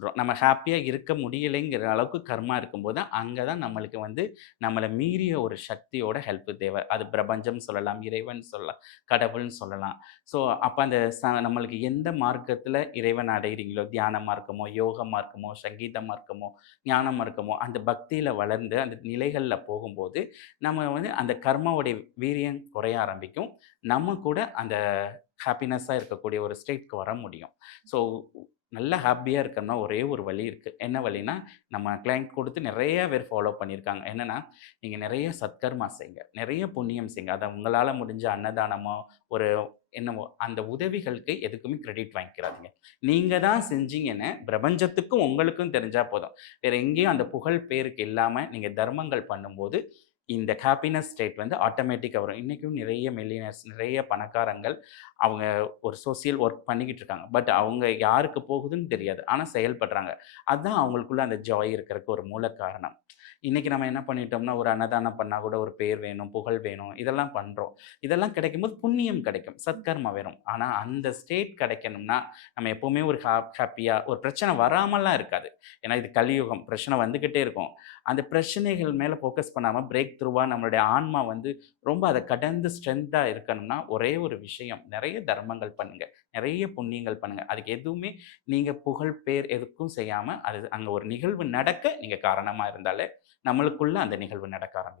சொல்றோம். நம்ம ஹேப்பியா இருக்க முடியலைங்கிற அளவுக்கு கர்மா இருக்கும்போது, அங்க தான் நம்மளுக்கு வந்து நம்மள மீறிய ஒரு சக்தியோட ஹெல்ப் தேவை. அது பிரபஞ்சம் சொல்லலாம், இறைவன் சொல்லலாம், கடவுள்ன்னு சொல்லலாம். ஸோ, அப்ப அந்த நம்மளுக்கு எந்த மார்க்கத்தில இறைவன அடையிறீங்களோ, தியான மார்க்கமோ, யோக மார்க்கமோ, சங்கீத மார்க்கமோ, ஞான மார்க்கமோ, அந்த பக்தியில வளர்ந்து அந்த நிலைகள்ல போகும்போது, நம்ம வந்து அந்த கர்மாவுடைய வீரியம் குறைய ஆரம்பிக்கும். நம்ம கூட அந்த ஹேப்பினஸ்ஸா இருக்கக்கூடிய ஒரு ஸ்டேட்க்கு வர முடியும். ஸோ நல்லா ஹேப்பியா இருக்கணும்னா ஒரே ஒரு வழி இருக்கு. என்ன வழின்னா, நம்ம கிளையண்ட் குடுத்து நெறைய பேர் ஃபாலோ பண்ணியிருக்காங்க. என்னன்னா, நீங்க நெறைய சத்கர்மா செய்யுங்க. நெறைய புண்ணியம் செய்யுங்க. அத உங்களால முடிஞ்ச அன்னதானமோ, ஒரு என்னவோ அந்த உதவிகளுக்கு எதுக்குமே கிரெடிட் வாங்கிக்கிறாதீங்க. நீங்க தான் செஞ்சீங்கன்னு பிரபஞ்சத்துக்கும் உங்களுக்கும் தெரிஞ்சா போதும். வேற எங்கேயும் அந்த புகழ் பேருக்கு இல்லாம நீங்க தர்மங்கள் பண்ணும்போது, இந்த ஹேப்பினஸ் ஸ்டேட் வந்து ஆட்டோமேட்டிக்கா வரும். இன்னைக்கும் நிறைய மில்லியனர்ஸ், நிறைய பணக்காரங்கள் அவங்க ஒரு சோசியல் ஒர்க் பண்ணிக்கிட்டு இருக்காங்க. பட் அவங்க யாருக்கு போகுதுன்னு தெரியாது. ஆனா செயல்படுறாங்க. அதான் அவங்களுக்குள்ள அந்த ஜாய் இருக்கறக்கு ஒரு மூல காரணம். இன்னைக்கு நம்ம என்ன பண்ணிட்டோம்னா, ஒரு அன்னதானம் பண்ணா கூட ஒரு பேர் வேணும், புகழ் வேணும். இதெல்லாம் பண்றோம். இதெல்லாம் கிடைக்கும்போது புண்ணியம் கிடைக்கும். சத்கர்மா வரும். ஆனா அந்த ஸ்டேட் கிடைக்கணும்னா, நம்ம எப்பவுமே ஒரு ஹேப்பியா ஒரு பிரச்சனை வராமல்லாம் இருக்காது. ஏன்னா இது கலியுகம். பிரச்சனை வந்துகிட்டே இருக்கும். அந்த பிரச்சனைகள் மேல ஃபோக்கஸ் பண்ணாம பிரேக் த்ரூவா நம்மளுடைய ஆன்மா வந்து ரொம்ப அத கடந்து ஸ்ட்ரென்த்தா இருக்கணும்னா, ஒரே ஒரு விஷயம். நெறைய தர்மங்கள் பண்ணுங்க. நெறைய புண்ணியங்கள் பண்ணுங்க. அதுக்கு எதுவுமே நீங்க புகழ், பேர் எதுக்கும் செய்யாம, அது அங்க ஒரு நிகழ்வு நடக்க நீங்க காரணமா இருந்தாலே, நம்மளுக்குள்ள அந்த நிகழ்வு நடக்க ஆரம்பிக்கும்.